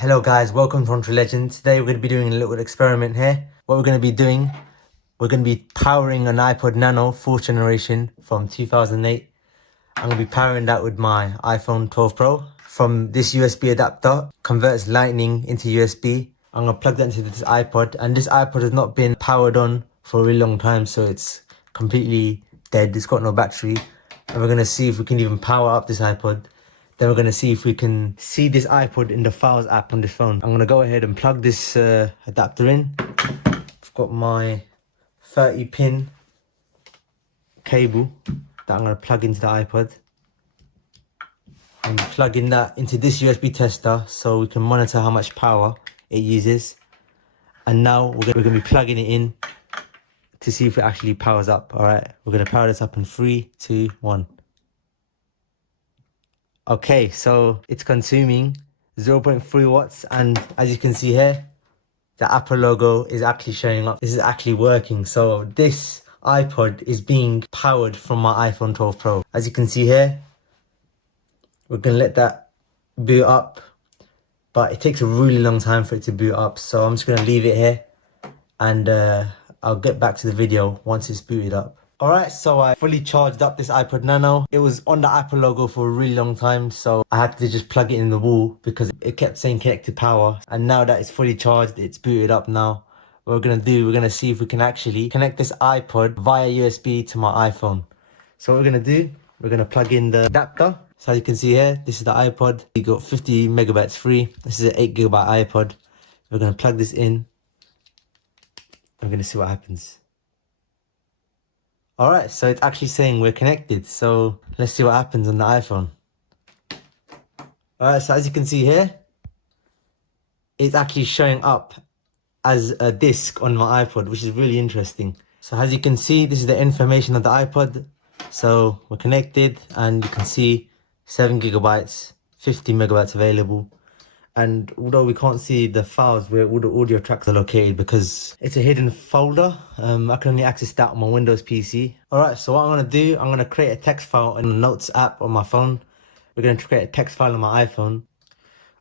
Hello guys, welcome to Entre Legends. Today we're going to be doing a little experiment here. What we're going to be doing, we're going to be powering an iPod Nano 4th generation from 2008. I'm going to be powering that with my iPhone 12 Pro. From this USB adapter, converts lightning into USB. I'm going to plug that into this iPod, and this iPod has not been powered on for a really long time, so it's completely dead. It's got no battery. And we're going to see if we can even power up this iPod. Then we're going to see if we can see this iPod in the Files app on this phone. I'm going to go ahead and plug this adapter in. I've got my 30-pin cable that I'm going to plug into the iPod. I'm plugging that into this USB tester so we can monitor how much power it uses. And now we're going to be plugging it in to see if it actually powers up. Alright, we're going to power this up in 3, 2, 1. Okay, so it's consuming 0.3 watts, and as you can see here, the Apple logo is actually showing up. This is actually working. So this iPod is being powered from my iPhone 12 Pro. As you can see here, we're gonna let that boot up, but it takes a really long time for it to boot up. So I'm just gonna leave it here, and I'll get back to the video once it's booted up. Alright, so I fully charged up this iPod Nano. It was on the Apple logo for a really long time, so I had to just plug it in the wall because it kept saying connected power. And now that it's fully charged, it's booted up now. What we're gonna see if we can actually connect this iPod via USB to my iPhone. So what we're gonna do, we're gonna plug in the adapter. So as you can see here, this is the iPod. You got 50 megabytes free. This is an 8GB iPod. We're gonna plug this in. We're gonna see what happens. Alright, so it's actually saying we're connected. So let's see what happens on the iPhone. Alright, so as you can see here, it's actually showing up as a disc on my iPod, which is really interesting. So as you can see, this is the information of the iPod. So we're connected, and you can see 7GB, 50 megabytes available. And although we can't see the files where all the audio tracks are located because it's a hidden folder, I can only access that on my Windows PC. Alright, so what I'm going to do, I'm going to create a text file in the Notes app on my phone. We're going to create a text file on my iPhone.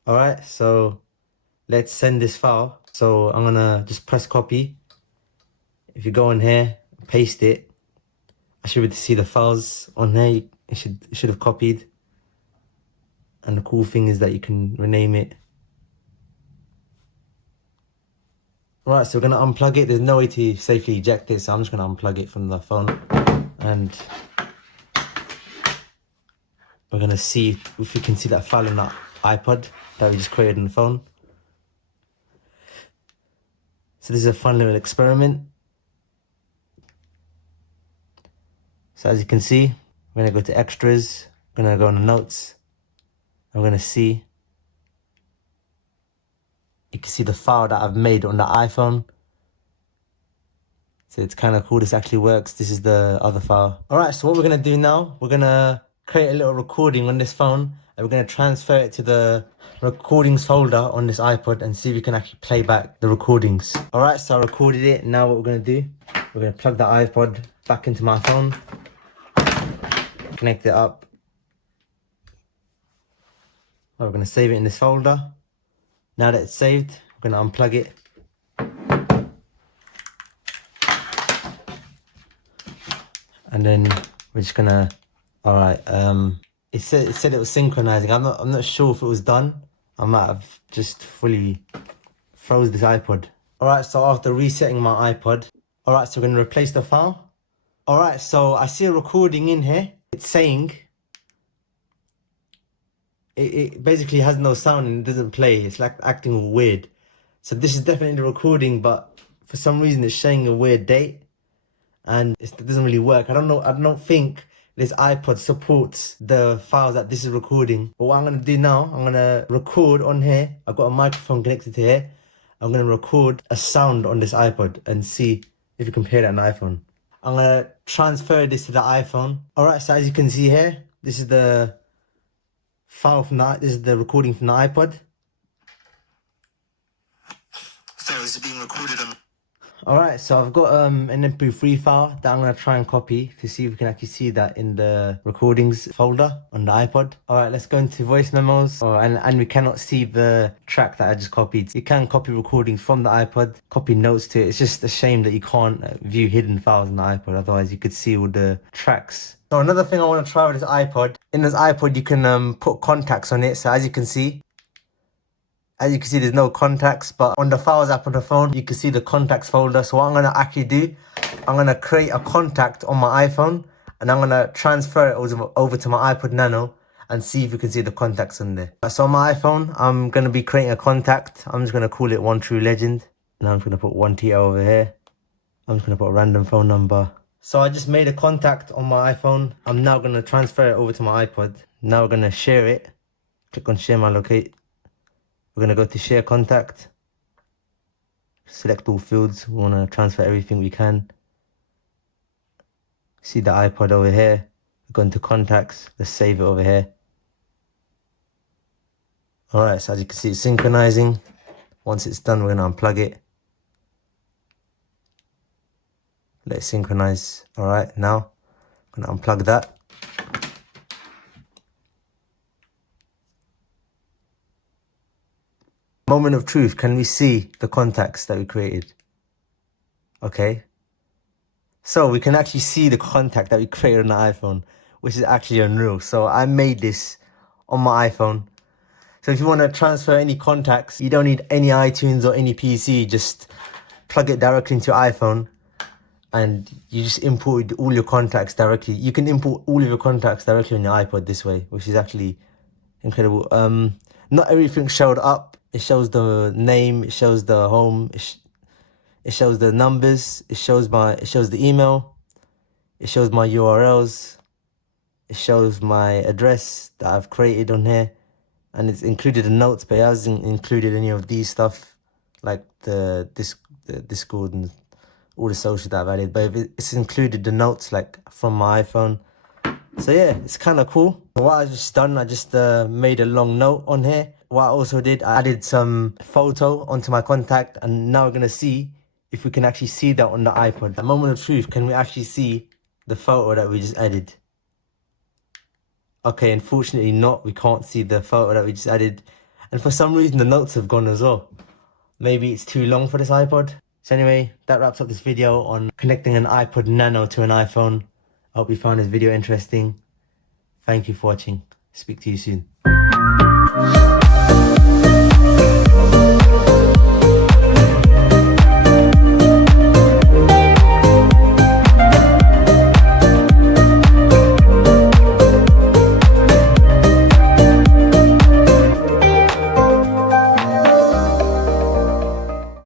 Alright, so let's send this file. So I'm going to just press copy. If you go in here, paste it, I should be able to see the files on here. It should have copied. And the cool thing is that you can rename it. Right, so we're going to unplug it. There's no way to safely eject it, so I'm just going to unplug it from the phone. And we're going to see if we can see that file on that iPod that we just created on the phone. So this is a fun little experiment. So as you can see, we're going to go to extras. We're going to go on the notes. I'm going to see. You can see the file that I've made on the iPhone. So it's kind of cool. This actually works. This is the other file. Alright, so what we're going to do now, we're going to create a little recording on this phone, and we're going to transfer it to the recordings folder on this iPod and see if we can actually play back the recordings. Alright, so I recorded it. Now what we're going to do, we're going to plug the iPod back into my phone, connect it up. We're going to save it in this folder. Now that it's saved, we're going to unplug it. And then we're just gonna, alright, it said it was synchronizing. I'm not sure if it was done. I might have just fully froze this iPod. Alright, so after resetting my iPod, alright, so we're gonna replace the file. Alright, so I see a recording in here. It's saying, it basically has no sound and it doesn't play. It's like acting weird. So this is definitely the recording, but for some reason it's showing a weird date. And it doesn't really work. I don't think this iPod supports the files that this is recording. But what I'm going to do now, I'm going to record on here. I've got a microphone connected to here. I'm going to record a sound on this iPod and see if you can hear that on an iPhone. I'm going to transfer this to the iPhone. Alright, so as you can see here, this is the file from this is the recording from the iPod. So this is being recorded on... Alright, so I've got an MP3 file that I'm gonna try and copy to see if we can actually see that in the recordings folder on the iPod. Alright, let's go into voice memos. Oh, and we cannot see the track that I just copied. You can copy recordings from the iPod, copy notes to it. It's just a shame that you can't view hidden files on the iPod, otherwise you could see all the tracks. So another thing I want to try with this iPod, in this iPod you can put contacts on it. So as you can see, there's no contacts, but on the Files app on the phone, you can see the contacts folder. So what I'm gonna actually do, I'm gonna create a contact on my iPhone and I'm gonna transfer it over to my iPod Nano and see if you can see the contacts in there. So on my iPhone, I'm gonna be creating a contact. I'm just gonna call it One True Legend. Now I'm just gonna put 1TO over here. I'm just gonna put a random phone number. So I just made a contact on my iPhone. I'm now gonna transfer it over to my iPod. Now we're gonna share it. Click on share my locate. We're going to go to share contact, select all fields. We want to transfer everything we can. See the iPod over here. We're going to contacts. Let's save it over here. Alright, so as you can see, it's synchronizing. Once it's done, we're going to unplug it. Let it synchronize. Alright, now I'm going to unplug that. Moment of truth, can we see the contacts that we created? Okay. So we can actually see the contact that we created on the iPhone, which is actually unreal. So I made this on my iPhone. So if you want to transfer any contacts, you don't need any iTunes or any PC, just plug it directly into your iPhone and you just import all your contacts directly. You can import all of your contacts directly on your iPod this way, which is actually incredible. Not everything showed up. It shows the name, it shows the home, it shows the numbers, it shows the email, it shows my URLs, it shows my address that I've created on here, and it's included the notes, but it hasn't included any of these stuff like the Discord and all the social that I've added, but it's included the notes like from my iPhone. So yeah, it's kind of cool. What I just done, I just made a long note on here. What I also did, I added some photo onto my contact, and now we're gonna see if we can actually see that on the iPod. A moment of truth, can we actually see the photo that we just added? Okay, unfortunately not. We can't see the photo that we just added. And for some reason, the notes have gone as well. Maybe it's too long for this iPod. So anyway, that wraps up this video on connecting an iPod Nano to an iPhone. I hope you found this video interesting. Thank you for watching. Speak to you soon.